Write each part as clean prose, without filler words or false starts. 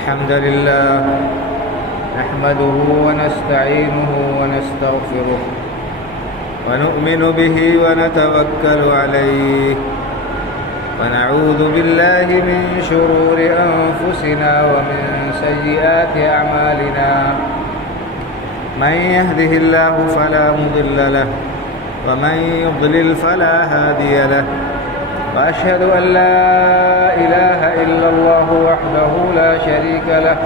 الحمد لله نحمده ونستعينه ونستغفره ونؤمن به ونتوكل عليه ونعوذ بالله من شرور أنفسنا ومن سيئات أعمالنا من يهده الله فلا مضل له ومن يضلل فلا هادي له وأشهد أن لا إله إلا الله وحده لا شريك له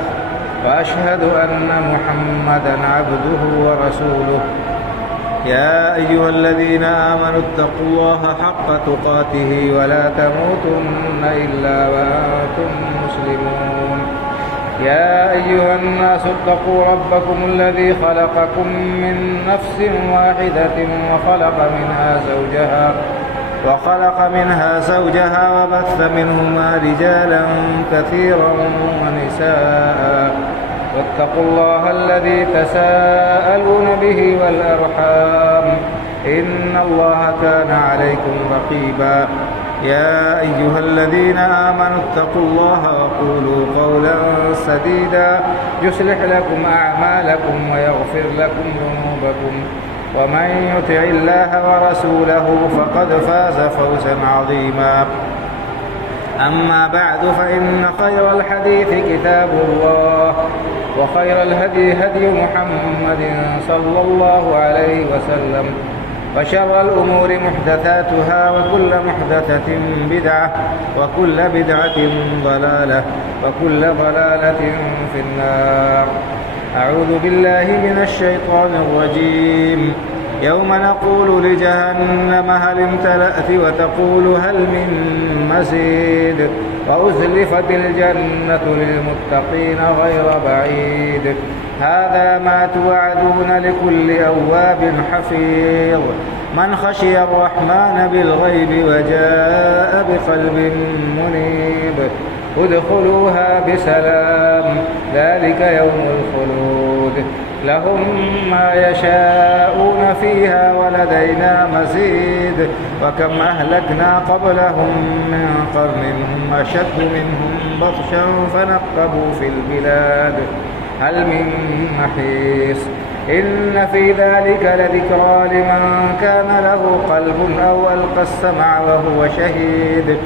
وأشهد أن محمدا عبده ورسوله يا أيها الذين آمنوا اتقوا الله حق تقاته ولا تموتن إلا وأنتم مسلمون يا أيها الناس اتقوا ربكم الذي خلقكم من نفس واحدة وخلق منها زوجها وبث منهما رجالا كثيرا ونساء واتقوا الله الذي تساءلون به والأرحام إن الله كان عليكم رقيبا يا أيها الذين آمنوا اتقوا الله وقولوا قولا سديدا يصلح لكم أعمالكم ويغفر لكم ذنوبكم ومن يطع الله ورسوله فقد فاز فوزا عظيما أما بعد فإن خير الحديث كتاب الله وخير الهدي هدي محمد صلى الله عليه وسلم وشر الأمور محدثاتها وكل محدثة بدعة وكل بدعة ضلالة وكل ضلالة في النار. أعوذ بالله من الشيطان الرجيم. يوم نقول لجهنم هل امتلأت وتقول هل من مزيد وأزلفت الجنة للمتقين غير بعيد هذا ما توعدون لكل أواب حفيظ من خشي الرحمن بالغيب وجاء بقلب منيب ادخلوها بسلام ذلك يوم الخلود لهم ما يشاءون فيها ولدينا مزيد وكم أهلكنا قبلهم من قرن هم أشد منهم بطشا فنقبوا في البلاد هل من محيص إن في ذلك لذكرى لمن كان له قلب أو ألقى السمع وهو شهيد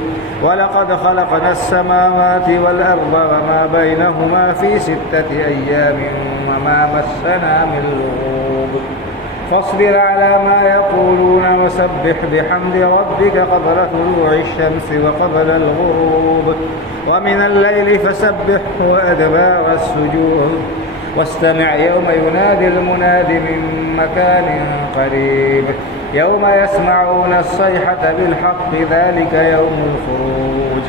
ولقد خلقنا السماوات والأرض وما بينهما في 6 أيام وما مسنا من لغوب فاصبر على ما يقولون وسبح بحمد ربك قبل طلوع الشمس وقبل الغروب ومن الليل فسبحه وأدبار السجود واستمع يوم ينادي المناد من مكان قريب يوم يسمعون الصيحة بالحق ذلك يوم الخروج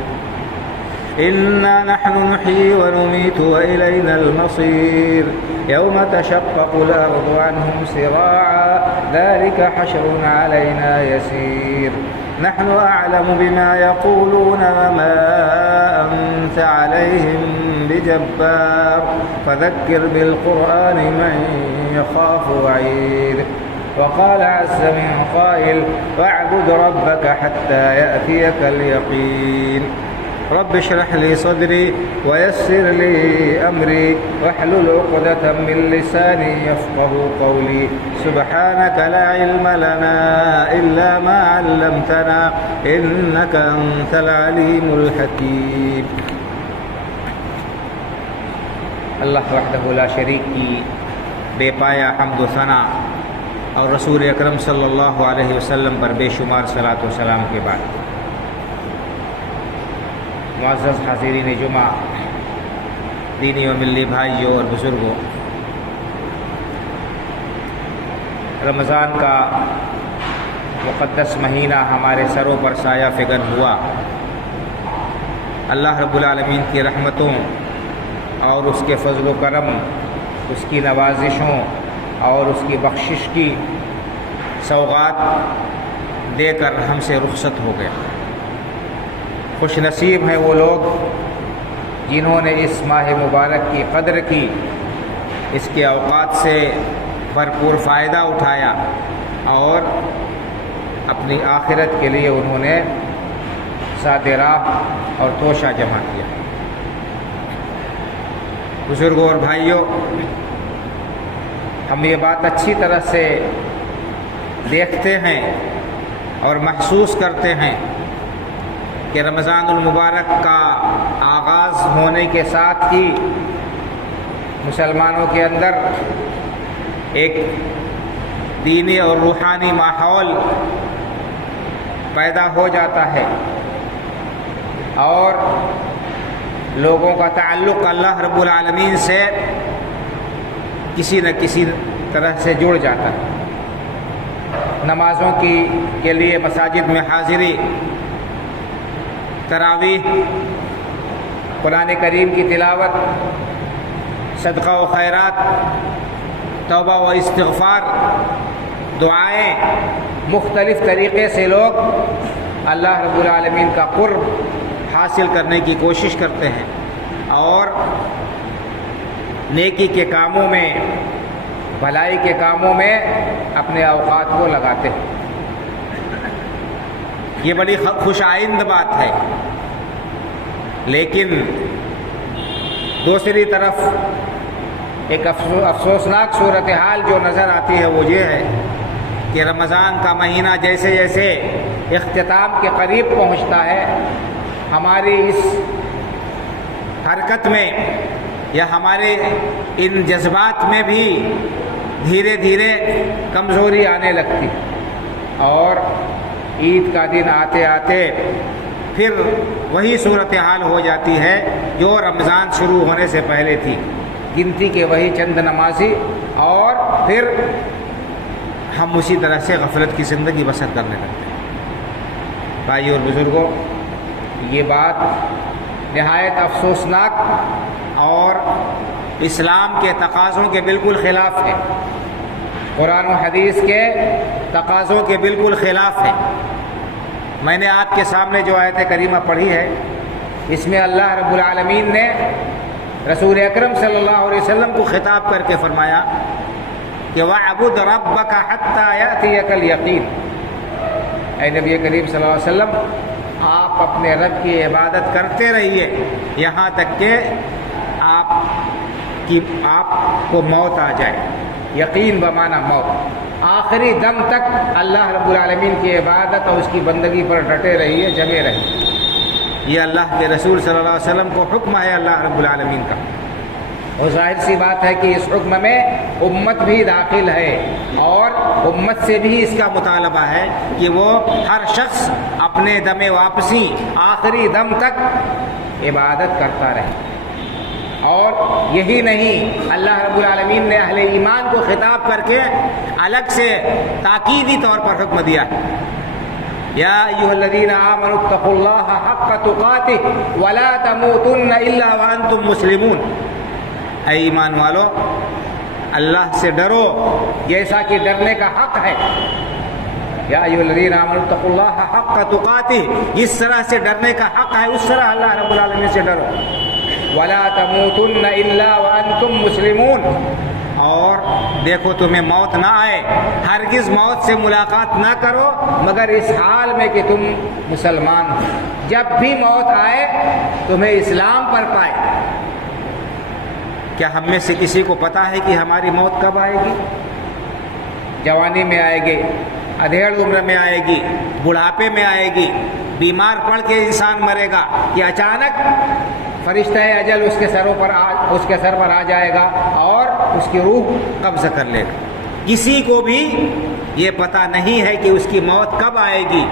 إنا نحن نحيي ونميت وإلينا المصير يوم تشقق الأرض عنهم سراعا ذلك حشر علينا يسير نحن أعلم بما يقولون وما أنت عليهم بجبار فذكر بالقرآن من يخاف وعيد وقال عز من قائل واعبد ربك حتى يأتيك اليقين رب اشرح لي صدري ويسر لي أمري واحلل عقدة من لساني يفقه قولي سبحانك لا علم لنا إلا ما علمتنا إنك أنت العليم الحكيم. اللہ وحدہ لا شریک کی بے پایا حمد و ثنا اور رسول اکرم صلی اللہ علیہ وسلم پر بے شمار صلاۃ و سلام کے بعد معزز حاضرین جمعہ، دینی و ملی بھائیوں اور بزرگوں، رمضان کا مقدس مہینہ ہمارے سروں پر سایہ فگن ہوا۔ اللہ رب العالمین کی رحمتوں اور اس کے فضل و کرم، اس کی نوازشوں اور اس کی بخشش کی سوغات دے کر ہم سے رخصت ہو گیا۔ خوش نصیب ہیں وہ لوگ جنہوں نے اس ماہ مبارک کی قدر کی، اس کے اوقات سے بھرپور فائدہ اٹھایا اور اپنی آخرت کے لیے انہوں نے ساد راہ اور توشہ جمع کیا۔ بزرگوں اور بھائیوں، ہم یہ بات اچھی طرح سے دیکھتے ہیں اور محسوس کرتے ہیں کہ رمضان المبارک کا آغاز ہونے کے ساتھ ہی مسلمانوں کے اندر ایک دینی اور روحانی ماحول پیدا ہو جاتا ہے اور لوگوں کا تعلق اللہ رب العالمین سے کسی نہ کسی طرح سے جڑ جاتا ہے۔ نمازوں کے لیے مساجد میں حاضری، تراویح، قرآن کریم کی تلاوت، صدقہ و خیرات، توبہ و استغفار، دعائیں، مختلف طریقے سے لوگ اللہ رب العالمین کا قرب حاصل کرنے کی کوشش کرتے ہیں اور نیکی کے کاموں میں، بھلائی کے کاموں میں اپنے اوقات کو لگاتے ہیں۔ یہ بڑی خوش آئند بات ہے، لیکن دوسری طرف ایک افسوسناک صورتحال جو نظر آتی ہے وہ یہ ہے کہ رمضان کا مہینہ جیسے جیسے اختتام کے قریب پہنچتا ہے، ہماری اس حرکت میں یا ہمارے ان جذبات میں بھی دھیرے دھیرے کمزوری آنے لگتی اور عید کا دن آتے آتے پھر وہی صورتحال ہو جاتی ہے جو رمضان شروع ہونے سے پہلے تھی، گنتی کے وہی چند نمازی، اور پھر ہم اسی طرح سے غفلت کی زندگی بسر کرنے لگتے ہیں۔ بھائیو اور بزرگوں، یہ بات نہایت افسوسناک اور اسلام کے تقاضوں کے بالکل خلاف ہے، قرآن و حدیث کے تقاضوں کے بالکل خلاف ہے۔ میں نے آپ کے سامنے جو آیت کریمہ پڑھی ہے، اس میں اللہ رب العالمین نے رسول اکرم صلی اللہ علیہ وسلم کو خطاب کر کے فرمایا کہ وَاعْبُدْ رَبَّكَ حَتَّى يَأْتِيَكَ الْيَقِينُ، اے نبی کریم صلی اللہ علیہ وسلم، آپ اپنے رب کی عبادت کرتے رہیے یہاں تک کہ آپ کو موت آ جائے۔ یقین بمعنی موت، آخری دم تک اللہ رب العالمین کی عبادت اور اس کی بندگی پر ڈٹے رہیے، جمے رہیے۔ یہ اللہ کے رسول صلی اللہ علیہ وسلم کو حکم ہے اللہ رب العالمین کا، اور ظاہر سی بات ہے کہ اس حکم میں امت بھی داخل ہے اور امت سے بھی اس کا مطالبہ ہے کہ وہ ہر شخص اپنے دم واپسی آخری دم تک عبادت کرتا رہے۔ اور یہی نہیں، اللہ رب العالمین نے اہل ایمان کو خطاب کر کے الگ سے تاکیدی طور پر حکم دیا ہے، یا ایھا الذین آمنوا اتقوا اللہ حق تقاتہ ولا تموتن الا وانتم مسلمون، اے ایمان والو اللہ سے ڈرو جیسا کہ ڈرنے کا حق ہے۔ یا ایھا الذین آمنوا اتقوا اللہ حق تقاتہ، جس طرح سے ڈرنے کا حق ہے اس طرح اللہ رب العالمین سے ڈرو۔ وَلَا تَمُوتُنَّ إِلَّا وَأَنْتُمْ مُسْلِمُونَ، اور دیکھو تمہیں موت نہ آئے، ہرگز موت سے ملاقات نہ کرو مگر اس حال میں کہ تم مسلمان ہو۔ جب بھی موت آئے تمہیں اسلام پر پائے۔ کیا ہم میں سے کسی کو پتہ ہے کہ ہماری موت کب آئے گی؟ جوانی میں آئے گی، ادھیڑ عمر میں آئے گی، بڑھاپے میں آئے گی، بیمار پڑ کے انسان مرے گا، کہ اچانک فرشتہ اجل اس کے سر پر آ جائے گا اور اس کی روح قبضہ کر لے گا؟ کسی کو بھی یہ پتہ نہیں ہے کہ اس کی موت کب آئے گی،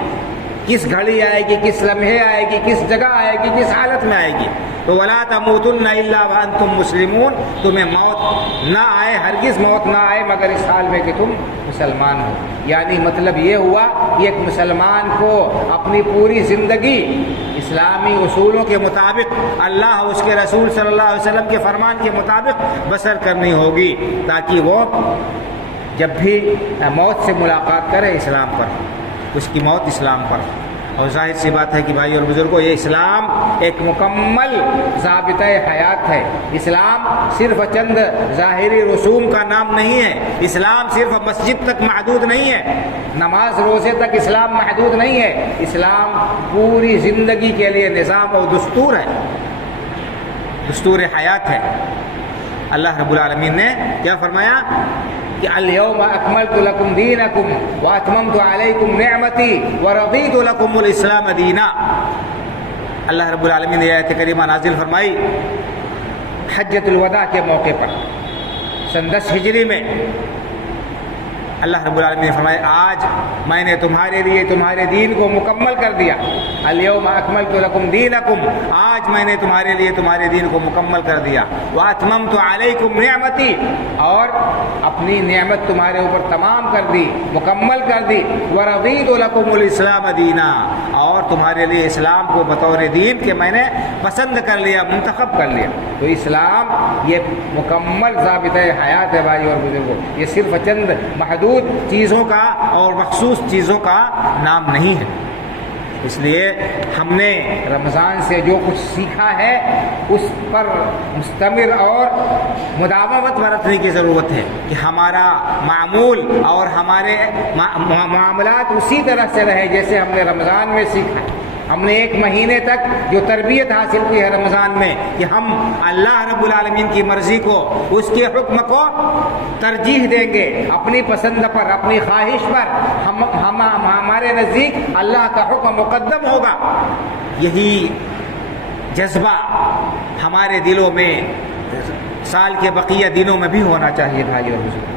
کس گھڑی آئے گی، کس لمحے آئے گی، کس جگہ آئے گی، کس حالت میں آئے گی۔ تو وَلَا تَمُوتُنَّ إِلَّا وَأَنْتُمْ مُسْلِمُونَ، تمہیں موت نہ آئے، ہرگز موت نہ آئے مگر اس حال میں کہ تم مسلمان ہو۔ یعنی مطلب یہ ہوا کہ ایک مسلمان کو اپنی پوری زندگی اسلامی اصولوں کے مطابق، اللہ اور اس کے رسول صلی اللہ علیہ وسلم کے فرمان کے مطابق بسر کرنی ہوگی، تاکہ وہ جب بھی موت سے ملاقات کرے اسلام پر، اس کی موت اسلام پر۔ اور ظاہر سی بات ہے کہ بھائی اور بزرگوں، یہ اسلام ایک مکمل ضابطۂ حیات ہے۔ اسلام صرف چند ظاہری رسوم کا نام نہیں ہے، اسلام صرف مسجد تک محدود نہیں ہے، نماز روزے تک اسلام محدود نہیں ہے، اسلام پوری زندگی کے لیے نظام اور دستور ہے، دستور حیات ہے۔ اللہ رب العالمین نے کیا فرمایا کہ الیوم اکملت لکم دینکم واتممت علیکم نعمتی ورضیت لکم الاسلام دینا۔ اللہ رب العالمین نے آیت کریمہ نازل فرمائی حجۃ الوداع کے موقع پر سن 10 ہجری میں۔ اللہ رب العالمین نے فرمایا آج میں نے تمہارے لیے تمہارے دین کو مکمل کر دیا، الیوم اکملت لکم دینکم، آج میں نے تمہارے لیے تمہارے دین کو مکمل کر دیا، واتممت علیکم نعمتی، اور اپنی نعمت تمہارے اوپر تمام کر دی، مکمل کر دی، ورضیت لکم الاسلام دینا، اور تمہارے لیے اسلام کو بطور دین کے میں نے پسند کر لیا، منتخب کر لیا۔ تو اسلام یہ مکمل ضابطۂ حیات ہے بھائی اور بزرگوں، یہ صرف چند محدود چیزوں کا اور مخصوص چیزوں کا نام نہیں ہے۔ اس لیے ہم نے رمضان سے جو کچھ سیکھا ہے اس پر مستمر اور مداومت برتنے کی ضرورت ہے کہ ہمارا معمول اور ہمارے معاملات اسی طرح سے رہے جیسے ہم نے رمضان میں سیکھا ہے۔ ہم نے 1 مہینے تک جو تربیت حاصل کی ہے رمضان میں کہ ہم اللہ رب العالمین کی مرضی کو، اس کے حکم کو ترجیح دیں گے، اپنی پسند پر، اپنی خواہش پر، ہمارے نزدیک اللہ کا حکم مقدم ہوگا، یہی جذبہ ہمارے دلوں میں سال کے بقیہ دنوں میں بھی ہونا چاہیے بھائی اور بزرگ۔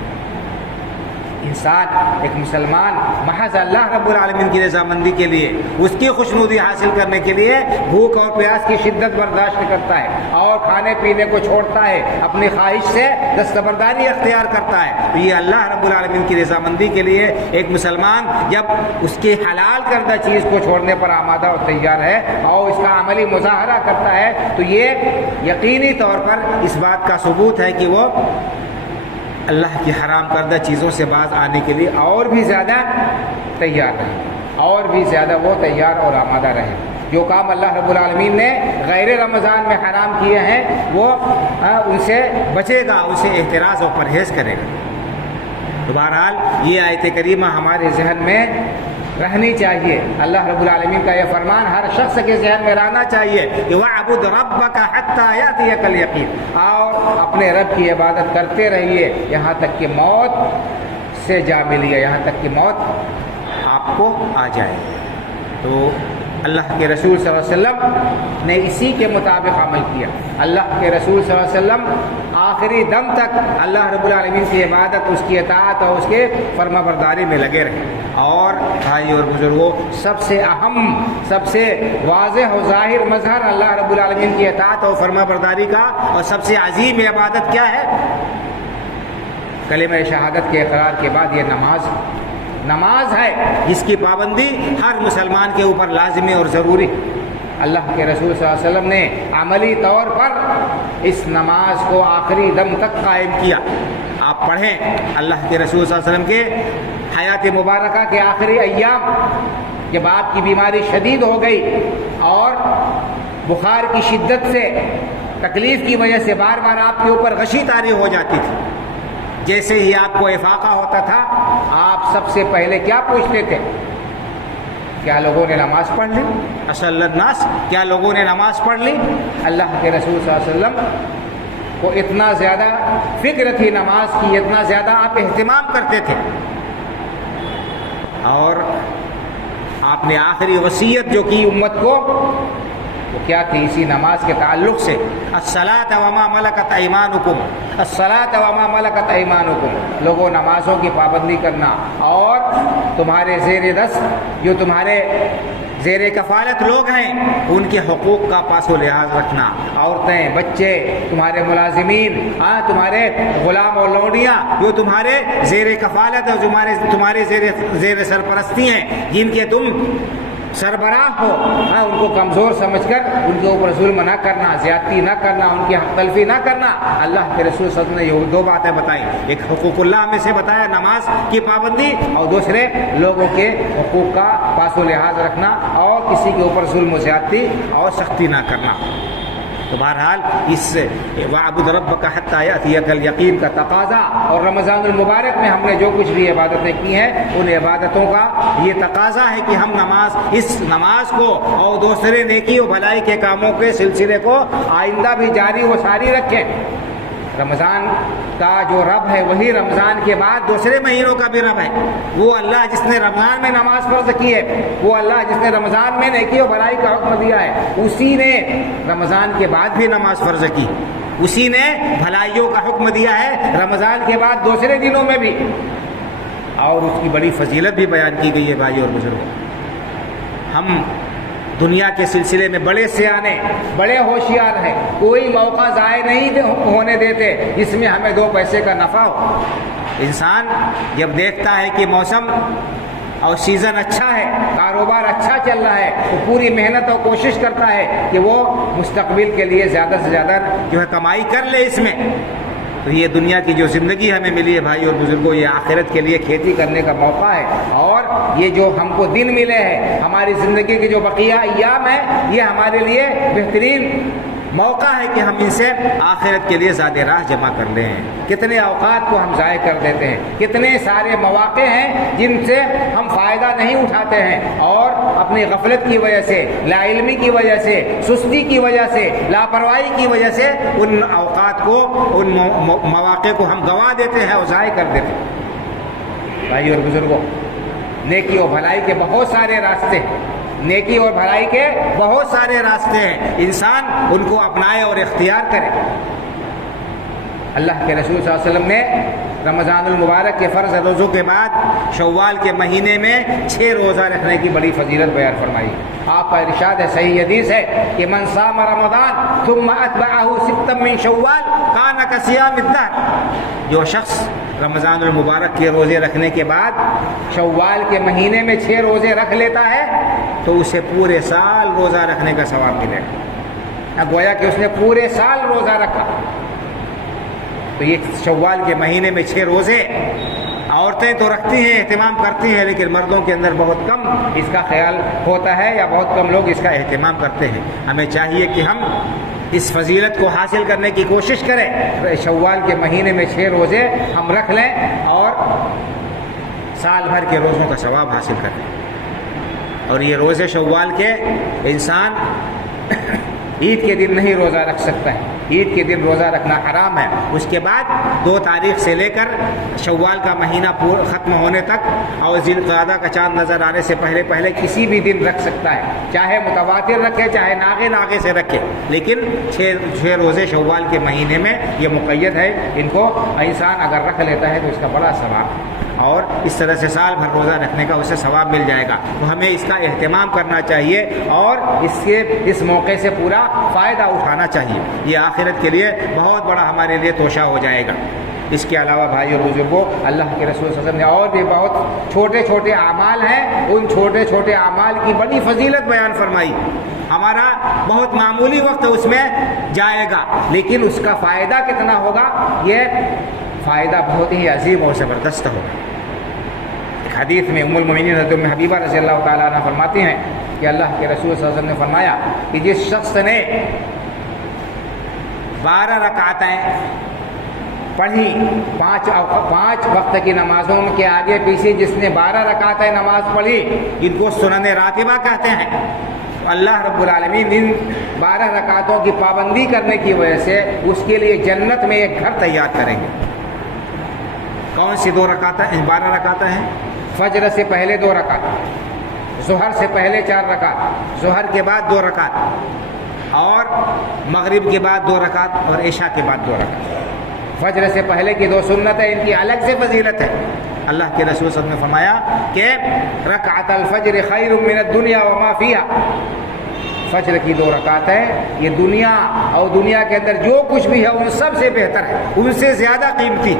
انسان ایک مسلمان محض اللہ رب العالمین کی رضامندی کے لیے، اس کی خوشنودی حاصل کرنے کے لیے بھوک اور پیاس کی شدت برداشت کرتا ہے اور کھانے پینے کو چھوڑتا ہے، اپنی خواہش سے دستبرداری اختیار کرتا ہے۔ تو یہ اللہ رب العالمین کی رضامندی کے لیے ایک مسلمان جب اس کے حلال کردہ چیز کو چھوڑنے پر آمادہ اور تیار ہے اور اس کا عملی مظاہرہ کرتا ہے تو یہ یقینی طور پر اس بات کا ثبوت ہے کہ وہ اللہ کی حرام کردہ چیزوں سے باز آنے کے لیے اور بھی زیادہ تیار رہے، اور بھی زیادہ وہ تیار اور آمادہ رہے۔ جو کام اللہ رب العالمین نے غیر رمضان میں حرام کیے ہیں وہ ان سے بچے گا، ان سے احتراز اور پرہیز کرے گا۔ تو بہرحال یہ آیت کریمہ ہمارے ذہن میں رہنی چاہیے۔ اللہ رب العالمین کا یہ فرمان ہر شخص کے ذہن میں رہنا چاہیے کہ وَاعْبُدْ رَبَّكَ حَتَّى يَأْتِيَكَ الْيَقِينُ، اور اپنے رب کی عبادت کرتے رہیے یہاں تک کہ موت سے جا ملیے، یہاں تک کہ موت آپ کو آ جائے۔ تو اللہ کے رسول صلی اللہ علیہ وسلم نے اسی کے مطابق عمل کیا۔ اللہ کے رسول صلی اللہ علیہ وسلم آخری دم تک اللہ رب العالمین کی عبادت، اس کی اطاعت اور اس کے فرما برداری میں لگے رہے۔ اور بھائی اور بزرگوں، سب سے اہم، سب سے واضح و ظاہر مظہر اللہ رب العالمین کی اطاعت اور فرما برداری کا اور سب سے عظیم عبادت کیا ہے؟ کلمہ شہادت کے اقرار کے بعد یہ نماز ہے، جس کی پابندی ہر مسلمان کے اوپر لازمی اور ضروری۔ اللہ کے رسول صلی اللہ علیہ وسلم نے عملی طور پر اس نماز کو آخری دم تک قائم کیا۔ آپ پڑھیں اللہ کے رسول صلی اللہ علیہ وسلم کے حیات مبارکہ کے آخری ایام، جب آپ کی بیماری شدید ہو گئی اور بخار کی شدت سے، تکلیف کی وجہ سے بار بار آپ کے اوپر غشی طاری ہو جاتی تھی، جیسے ہی آپ کو افاقہ ہوتا تھا آپ سب سے پہلے کیا پوچھتے تھے؟ کیا لوگوں نے نماز پڑھ لی؟ اصل الناس، کیا لوگوں نے نماز پڑھ لی؟ اللہ کے رسول صلی اللہ علیہ وسلم کو اتنا زیادہ فکر تھی نماز کی، اتنا زیادہ آپ اہتمام کرتے تھے، اور آپ نے آخری وصیت جو کی امت کو وہ کیا تھی؟ اسی نماز کے تعلق سے، الصلاۃ وما ملکت ایمانکم، الصلاۃ وما ملکت ایمانکم، لوگوں نمازوں کی پابندی کرنا اور تمہارے زیر دست، جو تمہارے زیر کفالت لوگ ہیں، ان کے حقوق کا پاس و لحاظ رکھنا، عورتیں، بچے، تمہارے ملازمین، تمہارے غلام اور لونڈیاں جو تمہارے زیر کفالت اور تمہارے زیر سرپرستی ہیں، جن کے تم سربراہ ہو، ان کو کمزور سمجھ کر ان کے اوپر ظلم نہ کرنا، زیادتی نہ کرنا، ان کی حق تلفی نہ کرنا۔ اللہ کے رسول صلی اللہ علیہ وسلم نے یہ 2 باتیں بتائیں، ایک حقوق اللہ میں سے بتایا نماز کی پابندی، اور دوسرے لوگوں کے حقوق کا پاس و لحاظ رکھنا اور کسی کے اوپر ظلم و زیادتی اور سختی نہ کرنا۔ تو بہرحال اس وَاعْبُدْ رَبَّكَ حَتَّى يَأْتِيَكَ الْيَقِينُ کا تقاضا، اور رمضان المبارک میں ہم نے جو کچھ بھی عبادتیں کی ہیں ان عبادتوں کا یہ تقاضا ہے کہ ہم اس نماز کو اور دوسرے نیکی و بھلائی کے کاموں کے سلسلے کو آئندہ بھی جاری و ساری رکھیں۔ رمضان کا جو رب ہے وہی رمضان کے بعد دوسرے مہینوں کا بھی رب ہے. وہ اللہ جس نے رمضان میں نماز فرض کی ہے، وہ اللہ جس نے رمضان میں نیکی و بھلائی کا حکم دیا ہے، اسی نے رمضان کے بعد بھی نماز فرض کی، اسی نے بھلائیوں کا حکم دیا ہے رمضان کے بعد دوسرے دنوں میں بھی، اور اس کی بڑی فضیلت بھی بیان کی گئی ہے. بھائی اور بزرگوں، ہم دنیا کے سلسلے میں بڑے سیانے، بڑے ہوشیار ہیں، کوئی موقع ضائع نہیں ہونے دیتے جس میں ہمیں 2 پیسے کا نفع ہو. انسان جب دیکھتا ہے کہ موسم اور سیزن اچھا ہے، کاروبار اچھا چل رہا ہے، تو پوری محنت اور کوشش کرتا ہے کہ وہ مستقبل کے لیے زیادہ سے زیادہ جو ہے کمائی کر لے اس میں. تو یہ دنیا کی جو زندگی ہمیں ملی ہے بھائی اور بزرگوں، یہ آخرت کے لیے کھیتی کرنے کا موقع ہے، اور یہ جو ہم کو دن ملے ہیں، ہماری زندگی کے جو بقیہ ایام ہیں، یہ ہمارے لیے بہترین موقع ہے کہ ہم ان سے آخرت کے لیے زیادہ راہ جمع کر لیں. کتنے اوقات کو ہم ضائع کر دیتے ہیں، کتنے سارے مواقع ہیں جن سے ہم فائدہ نہیں اٹھاتے ہیں، اور اپنی غفلت کی وجہ سے، لا علمی کی وجہ سے، سستی کی وجہ سے، لاپرواہی کی وجہ سے ان اوقات کو، ان مواقع کو ہم گنوا دیتے ہیں اور ضائع کر دیتے ہیں. بھائی اور بزرگوں، نیکی و بھلائی کے بہت سارے راستے ہیں، نیکی اور بھلائی کے بہت سارے راستے ہیں، انسان ان کو اپنائے اور اختیار کرے. اللہ کے رسول صلی اللہ علیہ وسلم نے رمضان المبارک کے فرض روزوں کے بعد شوال کے مہینے میں 6 روزہ رکھنے کی بڑی فضیلت بیان فرمائی. آپ کا ارشاد ہے، صحیح حدیث ہے کہ من صام رمضان ثم اتبعہ 6 من شوال کان کصیام الدہر. جو شخص رمضان المبارک کے روزے رکھنے کے بعد شوال کے مہینے میں 6 روزے رکھ لیتا ہے تو اسے پورے سال روزہ رکھنے کا ثواب ملے گا. گویا کہ اس نے پورے سال روزہ رکھا. تو یہ شوال کے مہینے میں 6 روزے عورتیں تو رکھتی ہیں، اہتمام کرتی ہیں، لیکن مردوں کے اندر بہت کم اس کا خیال ہوتا ہے، یا بہت کم لوگ اس کا اہتمام کرتے ہیں. ہمیں چاہیے کہ ہم اس فضیلت کو حاصل کرنے کی کوشش کریں. شوال کے مہینے میں 6 روزے ہم رکھ لیں اور سال بھر کے روزوں کا ثواب حاصل کریں. اور یہ روزے شوال کے انسان عید کے دن نہیں روزہ رکھ سکتا ہے، عید کے دن روزہ رکھنا حرام ہے. اس کے بعد 2 تاریخ سے لے کر شوال کا مہینہ ختم ہونے تک اور ذی القعدہ کا چاند نظر آنے سے پہلے پہلے کسی بھی دن رکھ سکتا ہے، چاہے متواتر رکھے چاہے ناغے سے رکھے، لیکن 6 روزے شوال کے مہینے میں یہ مقید ہے. ان کو انسان اگر رکھ لیتا ہے تو اس کا بڑا ثواب، اور اس طرح سے سال بھر روزہ رکھنے کا اسے ثواب مل جائے گا. تو ہمیں اس کا اہتمام کرنا چاہیے اور اس موقع سے پورا فائدہ اٹھانا چاہیے. یہ آخرت کے لیے بہت بڑا ہمارے لیے توشہ ہو جائے گا. اس کے علاوہ بھائی اور بزرگوں، اللہ کے رسول صلی اللہ علیہ وسلم نے اور بھی بہت چھوٹے چھوٹے اعمال ہیں، ان چھوٹے چھوٹے اعمال کی بڑی فضیلت بیان فرمائی. ہمارا بہت معمولی وقت اس میں جائے گا، لیکن اس کا فائدہ کتنا ہوگا، یہ فائدہ بہت ہی عظیم اور زبردست ہوگا. حدیث میں ام المؤمنین حضرت ام حبیبہ رضی اللہ تعالیٰ عنہ فرماتی ہیں کہ اللہ کے رسول صلی اللہ علیہ وسلم نے فرمایا کہ جس شخص نے 12 رکعتیں پڑھی، 5 وقت کی نمازوں کے آگے پیچھے جس نے 12 رکعتیں نماز پڑھی، ان کو سنن راتبہ کہتے ہیں. اللہ رب العالمین ان 12 رکعتوں کی پابندی کرنے کی وجہ سے اس کے لیے جنت میں ایک گھر تیار کریں گے. کون سی 2 رکعتیں؟ 12 رکعتیں ہیں. فجر سے پہلے 2 رکعت، ظہر سے پہلے 4 رکعت، ظہر کے بعد 2 رکعت، اور مغرب کے بعد 2 رکعت، اور عشاء کے بعد 2 رکعت. فجر سے پہلے کی 2 سنت ہے، ان کی الگ سے فضیلت ہے. اللہ کے رسول صلی اللہ علیہ وسلم نے فرمایا کہ رکعت الفجر خیر من الدنیا وما فیہا. فجر کی 2 رکعت ہے، یہ دنیا اور دنیا کے اندر جو کچھ بھی ہے ان سب سے بہتر ہے، ان سے زیادہ قیمتی.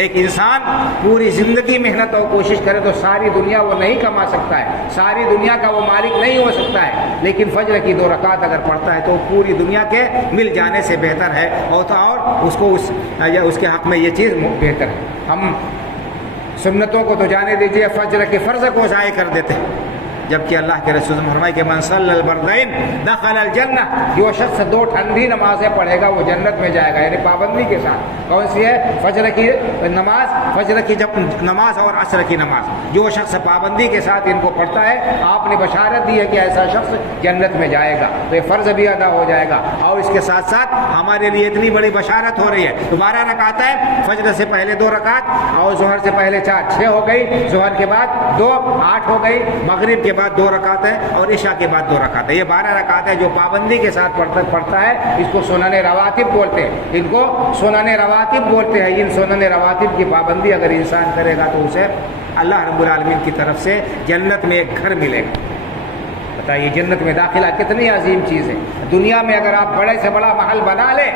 ایک انسان پوری زندگی محنت اور کوشش کرے تو ساری دنیا وہ نہیں کما سکتا ہے، ساری دنیا کا وہ مالک نہیں ہو سکتا ہے، لیکن فجر کی 2 رکعت اگر پڑھتا ہے تو پوری دنیا کے مل جانے سے بہتر ہے، اور اس کو اس کے حق میں یہ چیز بہتر ہے. ہم سنتوں کو تو جانے دیجیے، فجر کے فرض کو ضائع کر دیتے ہیں. جبکہ اللہ کے رسول نے فرمایا کہ من صلی البردین دخل الجنہ، جو شخص 2 ٹھنڈی نمازیں پڑھے گا وہ جنت میں جائے گا، یعنی پابندی کے ساتھ۔ کون سی ہے؟ فجر کی نماز، فجر کی جب نماز اور عصر کی نماز، جو شخص پابندی کے ساتھ ان کو پڑھتا ہے آپ نے بشارت دی ہے کہ ایسا شخص جنت میں جائے گا، تو یہ فرض بھی ادا ہو جائے گا۔ اور اس کے ساتھ ساتھ ہمارے لیے اتنی بڑی بشارت ہو رہی ہے، 12 رکعت ہے، فجر سے پہلے 2 رکعت اور ظہر سے پہلے 4، 6 ہو گئی، ظہر کے بعد 2، 8 ہو گئی، مغرب کے بعد 2 رکعت ہے اور عشاء کے بعد 2 رکعت ہے۔ یہ 12 رکعت ہے جو پابندی کے ساتھ پڑھتا ہے، اس کو سنن رواتب بولتے ہیں، ان کو سنن رواتب بولتے ہیں۔ ان سنن رواتب کی پابندی اگر انسان کرے گا تو اسے اللہ رب العالمین کی طرف سے جنت میں ایک گھر ملے گا۔ بتائیے جنت میں داخلہ کتنی عظیم چیز ہے۔ دنیا میں اگر آپ بڑے سے بڑا محل بنا لیں،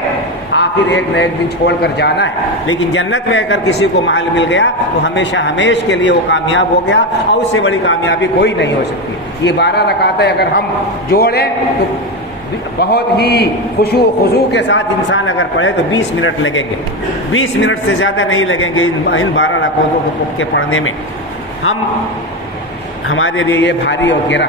آخر ایک نہ ایک دن چھوڑ کر جانا ہے، لیکن جنت میں اگر کسی کو محل مل گیا تو ہمیشہ ہمیش کے لیے وہ کامیاب ہو گیا، اور اس سے بڑی کامیابی کوئی نہیں ہو سکتی۔ یہ 12 رکعتیں اگر ہم جوڑیں تو بہت ہی خشوع و خضوع کے ساتھ انسان اگر پڑھے تو 20 منٹ لگیں گے، 20 منٹ سے زیادہ نہیں لگیں گے ان 12 رکعتوں کے پڑھنے میں۔ ہمارے لیے یہ بھاری اور گرا،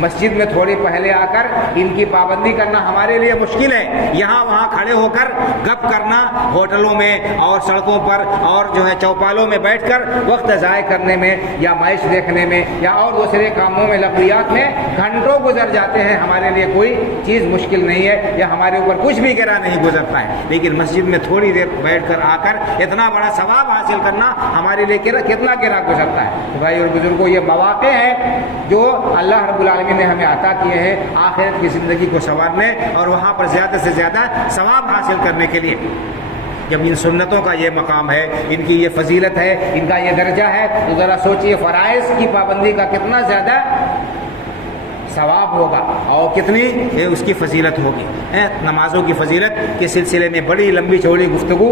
مسجد میں تھوڑی پہلے آ کر ان کی پابندی کرنا ہمارے لیے مشکل ہے۔ یہاں وہاں کھڑے ہو کر گپ کرنا، ہوٹلوں میں اور سڑکوں پر اور جو ہے چوپالوں میں بیٹھ کر وقت ضائع کرنے میں یا میچ دیکھنے میں یا اور دوسرے کاموں میں لغویات میں گھنٹوں گزر جاتے ہیں۔ ہمارے لیے کوئی چیز مشکل نہیں ہے یا ہمارے اوپر کچھ بھی گرا نہیں گزرتا ہے، لیکن مسجد میں تھوڑی دیر بیٹھ کر آ کر اتنا بڑا ثواب حاصل کرنا ہمارے لیے کتنا گرا گزرتا ہے۔ تو بھائی اور بزرگوں، یہ مواقع ہیں جو اللہ رب العالمین نے ہمیں عطا کیے ہیں آخرت کی زندگی کو سنوارنے اور وہاں پر زیادہ سے زیادہ ثواب حاصل کرنے کے لیے۔ جب ان سنتوں کا یہ مقام ہے، ان کی یہ فضیلت ہے، ان کا یہ درجہ ہے، تو ذرا سوچئے فرائض کی پابندی کا کتنا زیادہ ثواب ہوگا اور کتنی اس کی فضیلت ہوگی۔ نمازوں کی فضیلت کے سلسلے میں بڑی لمبی چوڑی گفتگو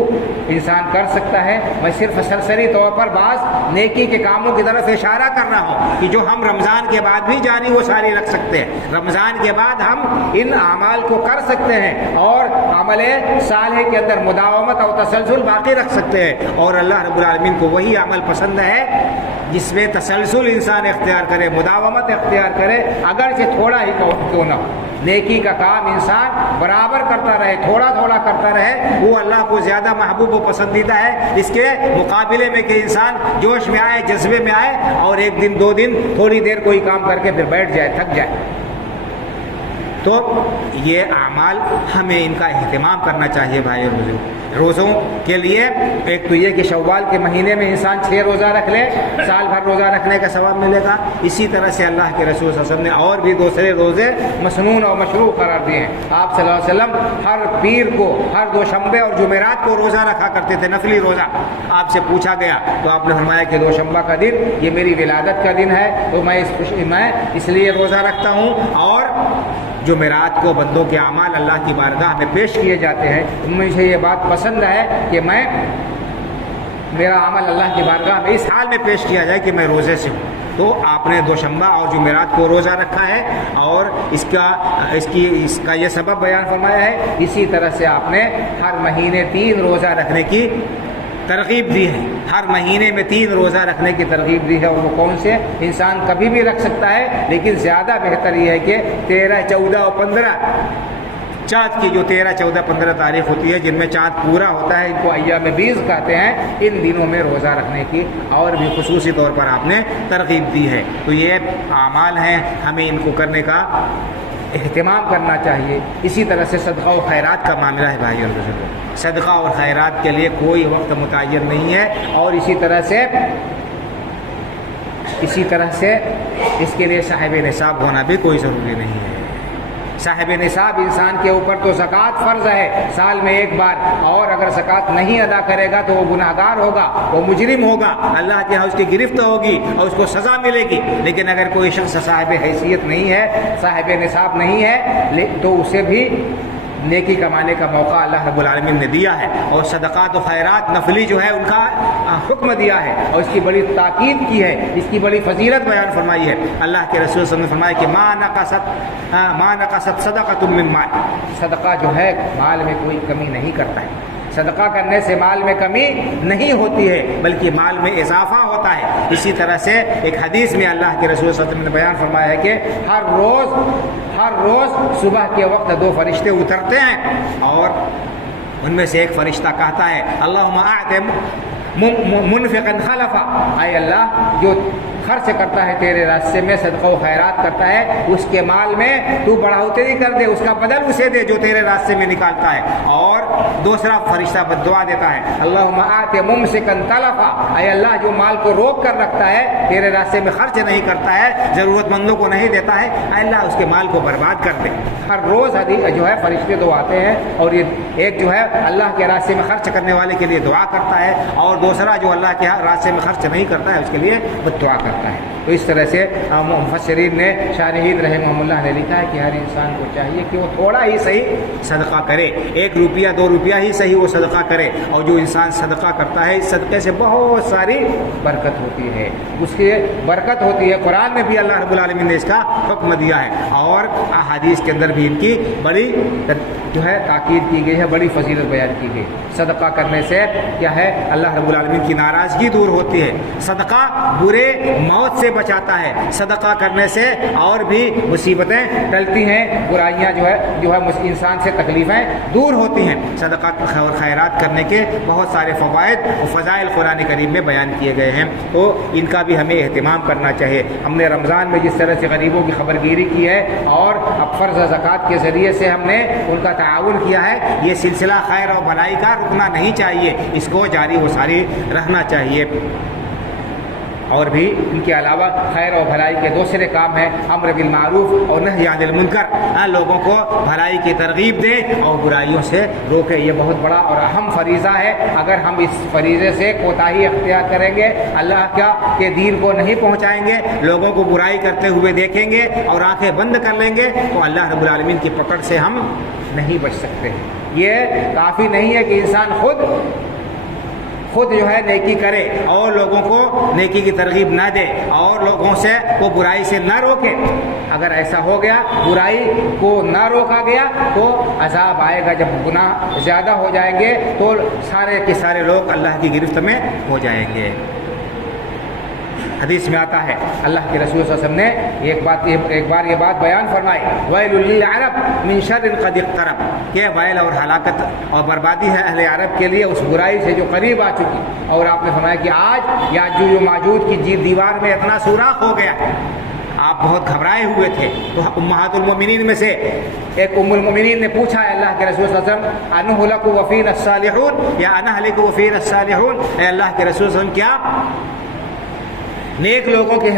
انسان کر سکتا ہے۔ میں صرف سرسری طور پر بعض نیکی کے کاموں کی طرف اشارہ کر رہا ہوں کہ جو ہم رمضان کے بعد بھی جاری وہ ساری رکھ سکتے ہیں۔ رمضان کے بعد ہم ان اعمال کو کر سکتے ہیں اور عمل صالح کے اندر مداومت اور تسلسل باقی رکھ سکتے ہیں، اور اللہ رب العالمین کو وہی عمل پسند ہے جس میں تسلسل انسان اختیار کرے، مداومت اختیار کرے، اگرچہ تھوڑا ہی کیوں نہ ہو۔ نیکی کا کام انسان برابر کرتا رہے، تھوڑا تھوڑا کرتا رہے، وہ اللہ کو زیادہ محبوب و پسندیدہ ہے اس کے مقابلے میں کہ انسان جوش میں آئے، جذبے میں آئے اور 1 دن 2 دن تھوڑی دیر کوئی کام کر کے پھر بیٹھ جائے، تھک جائے۔ تو یہ اعمال ہمیں ان کا اہتمام کرنا چاہیے بھائی اور بزرگ۔ روزوں کے لیے ایک تو یہ کہ شوال کے مہینے میں انسان 6 روزہ رکھ لے، سال بھر روزہ رکھنے کا ثواب ملے گا۔ اسی طرح سے اللہ کے رسول صلی اللہ علیہ وسلم نے اور بھی دوسرے روزے مسنون اور مشروع قرار دیے ہیں۔ آپ صلی اللہ علیہ وسلم ہر پیر کو، ہر دوشنبے اور جمعرات کو روزہ رکھا کرتے تھے، نفلی روزہ۔ آپ سے پوچھا گیا تو آپ نے فرمایا کہ دوشنبہ کا دن یہ میری ولادت کا دن ہے، تو میں اس لیے روزہ رکھتا ہوں، اور جمعرات کو بندوں کے اعمال اللہ کی بارگاہ میں پیش کیے جاتے ہیں۔ مجھے یہ بات پسند ہے کہ میرا عمل اللہ کی بارگاہ میں اس حال میں پیش کیا جائے کہ میں روزے سے ہوں۔ تو آپ نے دوشنبہ اور جمعرات کو روزہ رکھا ہے اور اس کا یہ سبب بیان فرمایا ہے۔ اسی طرح سے آپ نے ہر مہینے 3 روزہ رکھنے کی ترغیب دی ہے، ہر مہینے میں 3 روزہ رکھنے کی ترغیب دی ہے، اور وہ کون سے انسان کبھی بھی رکھ سکتا ہے، لیکن زیادہ بہتر یہ ہے کہ 13، 14 اور 15 چاند کی جو 13، 14، 15 تاریخ ہوتی ہے جن میں چاند پورا ہوتا ہے، ان کو ایام بیض کہتے ہیں، ان دنوں میں روزہ رکھنے کی اور بھی خصوصی طور پر آپ نے ترغیب دی ہے۔ تو یہ اعمال ہیں، ہمیں ان کو کرنے کا اہتمام کرنا چاہیے۔ اسی طرح سے صدقہ و خیرات کا معاملہ ہے بھائی اور بزرگوں، صدقہ اور خیرات کے لیے کوئی وقت متعین نہیں ہے، اور اسی طرح سے اس کے لیے صاحب نصاب ہونا بھی کوئی ضروری نہیں ہے۔ صاحب نصاب انسان کے اوپر تو زکوٰۃ فرض ہے سال میں 1 بار، اور اگر زکوٰۃ نہیں ادا کرے گا تو وہ گناہگار ہوگا، وہ مجرم ہوگا، اللہ کے ہاں اس کی گرفت ہوگی اور اس کو سزا ملے گی۔ لیکن اگر کوئی شخص صاحب حیثیت نہیں ہے، صاحب نصاب نہیں ہے، تو اسے بھی نیکی کمانے کا موقع اللہ رب العالمین نے دیا ہے، اور صدقات و خیرات نفلی جو ہے ان کا حکم دیا ہے، اور اس کی بڑی تاکید کی ہے، اس کی بڑی فضیلت بیان فرمائی ہے۔ اللہ کے رسول صلی اللہ علیہ وسلم نے فرمایا کہ ما نقصت صدقۃ من مال، صدقہ جو ہے مال میں کوئی کمی نہیں کرتا ہے۔ صدقہ کرنے سے مال میں کمی نہیں ہوتی ہے بلکہ مال میں اضافہ ہوتا ہے۔ اسی طرح سے ایک حدیث میں اللہ کے رسول صلی اللہ علیہ وسلم نے بیان فرمایا ہے کہ ہر روز صبح کے وقت 2 فرشتے اترتے ہیں اور ان میں سے ایک فرشتہ کہتا ہے اللہم اعط منفقا خلفا، اے اللہ جو خرچ کرتا ہے تیرے راستے میں، صدقہ و خیرات کرتا ہے، اس کے مال میں تو بڑھوتری کر دے، اس کا بدل اسے دے جو تیرے راستے میں نکالتا ہے۔ اور دوسرا فرشتہ بد دعا دیتا ہے اللہم آت ممسکا تلفا، اے اللہ جو مال کو روک کر رکھتا ہے، تیرے راستے میں خرچ نہیں کرتا ہے، ضرورت مندوں کو نہیں دیتا ہے، اے اللہ اس کے مال کو برباد کر دے۔ ہر روز جو ہے فرشتے دو آتے ہیں اور یہ ایک جو ہے اللہ کے راستے میں خرچ کرنے والے کے لیے دعا کرتا ہے اور دوسرا جو اللہ کے راستے میں خرچ نہیں کرتا ہے اس کے لیے بد دعا کرتا ہے۔ تو اس طرح سے مفسرین نے شارحین رحمہ اللہ نے لکھا ہے کہ ہر انسان کو چاہیے کہ وہ تھوڑا ہی صحیح صدقہ کرے، 1 روپیہ 2 روپیہ ہی صحیح وہ صدقہ کرے، اور جو انسان صدقہ کرتا ہے اس صدقے سے بہت ساری برکت ہوتی ہے، اس کی برکت ہوتی ہے۔ قرآن میں بھی اللہ رب العالمین نے اس کا حکم دیا ہے اور احادیث کے اندر بھی ان کی بڑی جو ہے تاکید کی گئی ہے، بڑی فضیلت بیان کی گئی۔ صدقہ کرنے سے کیا ہے اللہ رب العالمین کی ناراضگی دور ہوتی ہے، صدقہ برے موت سے بچاتا ہے، صدقہ کرنے سے اور بھی مصیبتیں ٹلتی ہیں، برائیاں جو ہے انسان سے تکلیفیں دور ہوتی ہیں۔ صدقہ اور خیرات کرنے کے بہت سارے فوائد و فضائل قرآن کریم میں بیان کیے گئے ہیں، تو ان کا بھی ہمیں اہتمام کرنا چاہیے۔ ہم نے رمضان میں جس طرح سے غریبوں کی خبرگیری کی ہے اور اب فرض زکوٰۃ کے ذریعے سے ہم نے ان کا تعاون کیا ہے، یہ سلسلہ خیر اور بھلائی کا رکنا نہیں چاہیے، اس کو جاری و ساری رہنا چاہیے۔ اور بھی ان کے علاوہ خیر و بھلائی کے دوسرے کام ہیں امر بالمعروف اور نہی عن المنکر، لوگوں کو بھلائی کی ترغیب دیں اور برائیوں سے روکیں۔ یہ بہت بڑا اور اہم فریضہ ہے، اگر ہم اس فریضے سے کوتاہی اختیار کریں گے، اللہ کے دین کو نہیں پہنچائیں گے، لوگوں کو برائی کرتے ہوئے دیکھیں گے اور آنکھیں بند کر لیں گے تو اللہ رب العالمین کی پکڑ سے ہم نہیں بچ سکتے۔ یہ کافی نہیں ہے کہ انسان خود جو ہے نیکی کرے اور لوگوں کو نیکی کی ترغیب نہ دے اور لوگوں سے وہ برائی سے نہ روکے۔ اگر ایسا ہو گیا، برائی کو نہ روکا گیا تو عذاب آئے گا، جب گناہ زیادہ ہو جائیں گے تو سارے کے سارے لوگ اللہ کی گرفت میں ہو جائیں گے۔ حدیث میں آتا ہے اللہ کے رسول صلی اللہ علیہ وسلم نے ایک بار یہ بات بیان فرمائی ویل للعرب من شر قد اقترب، کہ ویل اور ہلاکت اور بربادی ہے اہل عرب کے لیے اس برائی سے جو قریب آ چکی۔ اور آپ نے فرمایا کہ آج یاجوج و ماجوج کی دیوار میں اتنا سوراخ ہو گیا، آپ بہت گھبرائے ہوئے تھے۔ تو امہات المؤمنین میں سے ایک ام المؤمنین نے پوچھا ہے اللہ کے رسول صلی اللہ علیہ وسلم انہلک وفینا الصالحون یا انہلک وفینا الصالحون، اے اللہ کے رسول صلی اللہ علیہ وسلم کیا نیک لوگوں کے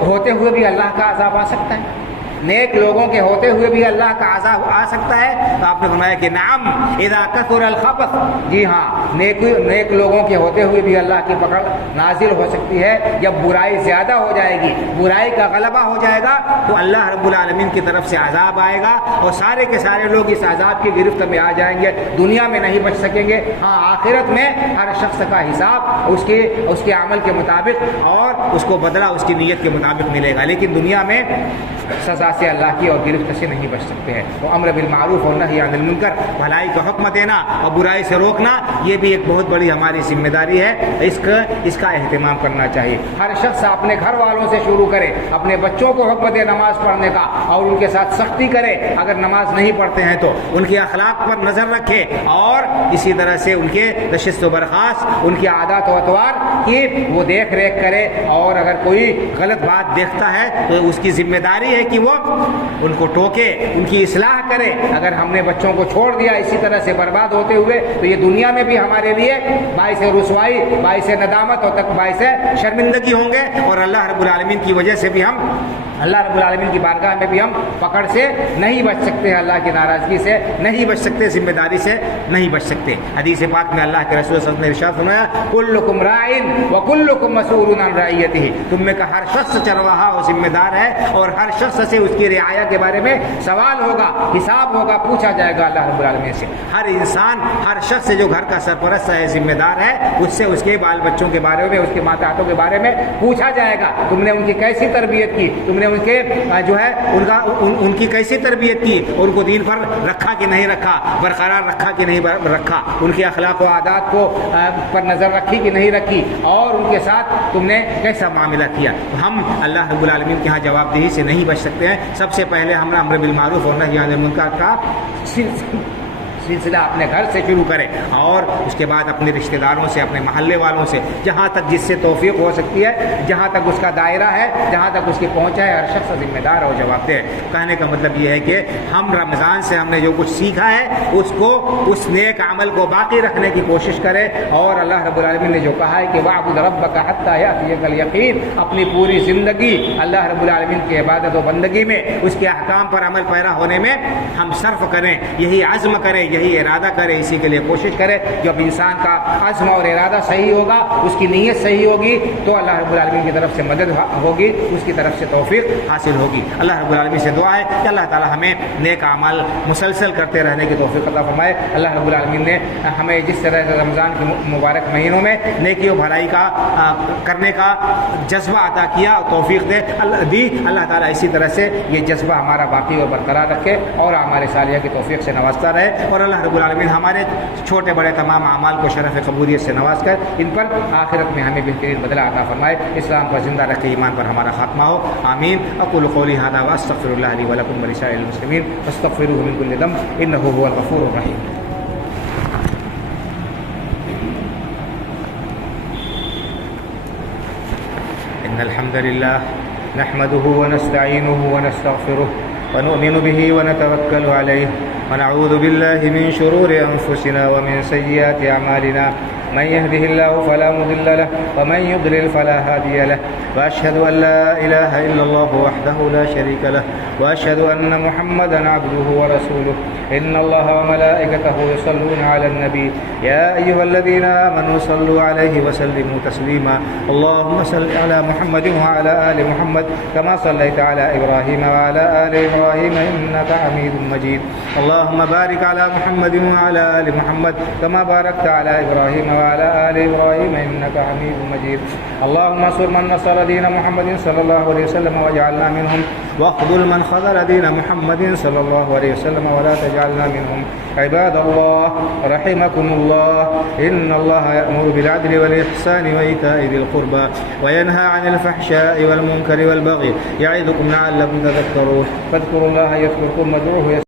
ہوتے ہوئے بھی اللہ کا عذاب آ سکتا ہے؟ نیک لوگوں کے ہوتے ہوئے بھی اللہ کا عذاب آ سکتا ہے؟ تو آپ نے فرمایا کہ نعم اذا کثر الخبث، جی ہاں، نیک لوگوں کے ہوتے ہوئے بھی اللہ کی پکڑ نازل ہو سکتی ہے۔ جب برائی زیادہ ہو جائے گی، برائی کا غلبہ ہو جائے گا تو اللہ رب العالمین کی طرف سے عذاب آئے گا اور سارے کے سارے لوگ اس عذاب کی گرفت میں آ جائیں گے، دنیا میں نہیں بچ سکیں گے۔ ہاں، آخرت میں ہر شخص کا حساب اس کے عمل کے مطابق اور اس کو بدلہ اس کی نیت کے مطابق ملے گا، لیکن دنیا میں سزا سے اللہ کی اور گرفت سے نہیں بچ سکتے ہیں۔ تو امر بالمعروف اور نہی عن المنکر، بھلائی کا حکم دینا اور برائی سے روکنا، یہ بھی ایک بہت بڑی ہماری ذمہ داری ہے، اس کا اہتمام کرنا چاہیے۔ ہر شخص اپنے گھر والوں سے شروع کرے، اپنے بچوں کو حکم دے نماز پڑھنے کا اور ان کے ساتھ سختی کرے اگر نماز نہیں پڑھتے ہیں تو، ان کے اخلاق پر نظر رکھے اور اسی طرح سے ان کے نشست و برخاست، ان کی عادات و اطوار کی وہ دیکھ ریکھ کرے، اور اگر کوئی غلط بات دیکھتا ہے تو اس کی ذمہ داری ہے کہ وہ ان کو ٹوکے، ان کی اصلاح کرے۔ اگر ہم نے بچوں کو چھوڑ دیا اسی طرح سے برباد ہوتے ہوئے تو یہ دنیا میں بھی ہمارے لیے باعث رسوائی، باعث ندامت اور تک باعث شرمندگی ہوں گے، اور اللہ رب العالمین کی وجہ سے بھی اللہ رب العالمین کی بارگاہ میں بھی ہم پکڑ سے نہیں بچ سکتے ہیں، اللہ کی ناراضگی سے نہیں بچ سکتے، ذمہ داری سے نہیں بچ سکتے۔ حدیث پاک میں اللہ کے رسول صلی اللہ علیہ وسلم نے ارشاد فرمایا کلکم راع وکلکم مسئول عن رعیتہ، تم میں کا ہر شخص چرواہا اور ذمہ دار ہے اور ہر شخص سے اس کی رعایا کے بارے میں سوال ہوگا، حساب ہوگا، پوچھا جائے گا اللہ رب العالمین سے۔ ہر انسان، ہر شخص جو گھر کا سرپرست ہے، ذمہ دار ہے، اس سے اس کے بال بچوں کے بارے میں، اس کے ماتحتوں کے بارے میں پوچھا جائے گا۔ تم نے ان کی کیسی تربیت کی، تم نے ان کے جو ہے ان کی کیسی تربیت کی، ان کو دین پر رکھا کہ نہیں رکھا، برقرار رکھا کہ نہیں رکھا، ان کے اخلاق و عادات کو پر نظر رکھی کہ نہیں رکھی، اور ان کے ساتھ تم نے کیسا معاملہ کیا۔ تو ہم اللہ رب العالمین کے ہاں جواب دہی سے نہیں بچ سکتے ہیں۔ سب سے پہلے ہم امر بالمعروف اور نہی عن المنکر کا سلسلہ اپنے گھر سے شروع کریں، اور اس کے بعد اپنے رشتہ داروں سے، اپنے محلے والوں سے، جہاں تک جس سے توفیق ہو سکتی ہے، جہاں تک اس کا دائرہ ہے، جہاں تک اس کی پہنچ ہے، ہر شخص ذمہ دار اور جواب دہ ہے۔ کہنے کا مطلب یہ ہے کہ ہم رمضان سے ہم نے جو کچھ سیکھا ہے اس کو، اس نیک عمل کو باقی رکھنے کی کوشش کریں، اور اللہ رب العالمین نے جو کہا ہے کہ وَاعْبُدْ رَبَّكَ حَتَّىٰ يَأْتِيَكَ الْيَقِينُ، اپنی پوری زندگی اللہ رب العالمین کی عبادت و بندگی میں، اس کے احکام پر عمل پیرا ہونے میں ہم صرف کریں، یہی عزم کریں، یہی ارادہ کریں، اسی کے لیے کوشش کرے۔ جب انسان کا عزم اور ارادہ صحیح ہوگا، اس کی نیت صحیح ہوگی، تو اللہ رب العالمین کی طرف سے مدد ہوگی، اس کی طرف سے توفیق حاصل ہوگی۔ اللہ رب العالمین سے دعا ہے کہ اللہ تعالی ہمیں نیک اعمال مسلسل کرتے رہنے کی توفیق عطا فرمائے۔ اللہ رب العالمین نے ہمیں جس طرح رمضان کے مبارک مہینوں میں نیکی و بھلائی کا کرنے کا جذبہ عطا کیا، توفیق دی، اللہ تعالی اسی طرح سے یہ جذبہ ہمارا باقی اور برقرار رکھے، اور ہمارے صالحہ کی توفیق سے نوازتا رہے، اور اللہ رب العالمین ہمارے چھوٹے بڑے تمام اعمال کو شرف قبولیت سے نواز کر ان پر آخرت میں ہمیں بہترین بدلہ عطا فرمائے، اسلام پر زندہ رکھے، ایمان پر ہمارا خاتمہ ہو، آمین۔ اقول قولی ھذا واستغفر اللہ لی ولکم ولسائر المسلمین فاستغفروہ من کل ذنب انہ ھو الغفور الرحیم۔ ان الحمد للہ نحمده ونستعینه ونستغفره ونؤمن به ونتوکل علیہ ونعوذ بالله من شرور أنفسنا ومن سيئات أعمالنا، من يهده الله فلا مضل له ومن يضلل فلا هادي له، وأشهد أن لا إله إلا الله وحده لا شريك له، وأشهد أن محمدا عبده ورسوله، إن الله وملائكته يصلون على النبي، يا أيها الذين آمنوا صلوا عليه وسلموا تسليما، اللهم صل على محمد وعلى آل محمد كما صليت على إبراهيم وعلى آل إبراهيم إنك حميد مجيد، اللهم بارك على محمد وعلى آل محمد كما باركت على إبراهيم وعلى آل إبراهيم إنك حميد مجيد، اللهم انصر من نصر دين محمد صلى الله عليه وسلم واجعلنا منهم، واخذل من خذل دين محمد صلى الله عليه وسلم ولا تجعلنا منهم، عباد الله رحمكم الله، إن الله يأمر بالعدل والإحسان وإيتاء ذي القربى وينهى عن الفحشاء والمنكر والبغي يعظكم لعلكم تذكرون، فاذكروا الله يذكركم وادعوه